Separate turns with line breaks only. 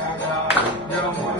Yeah. Yama.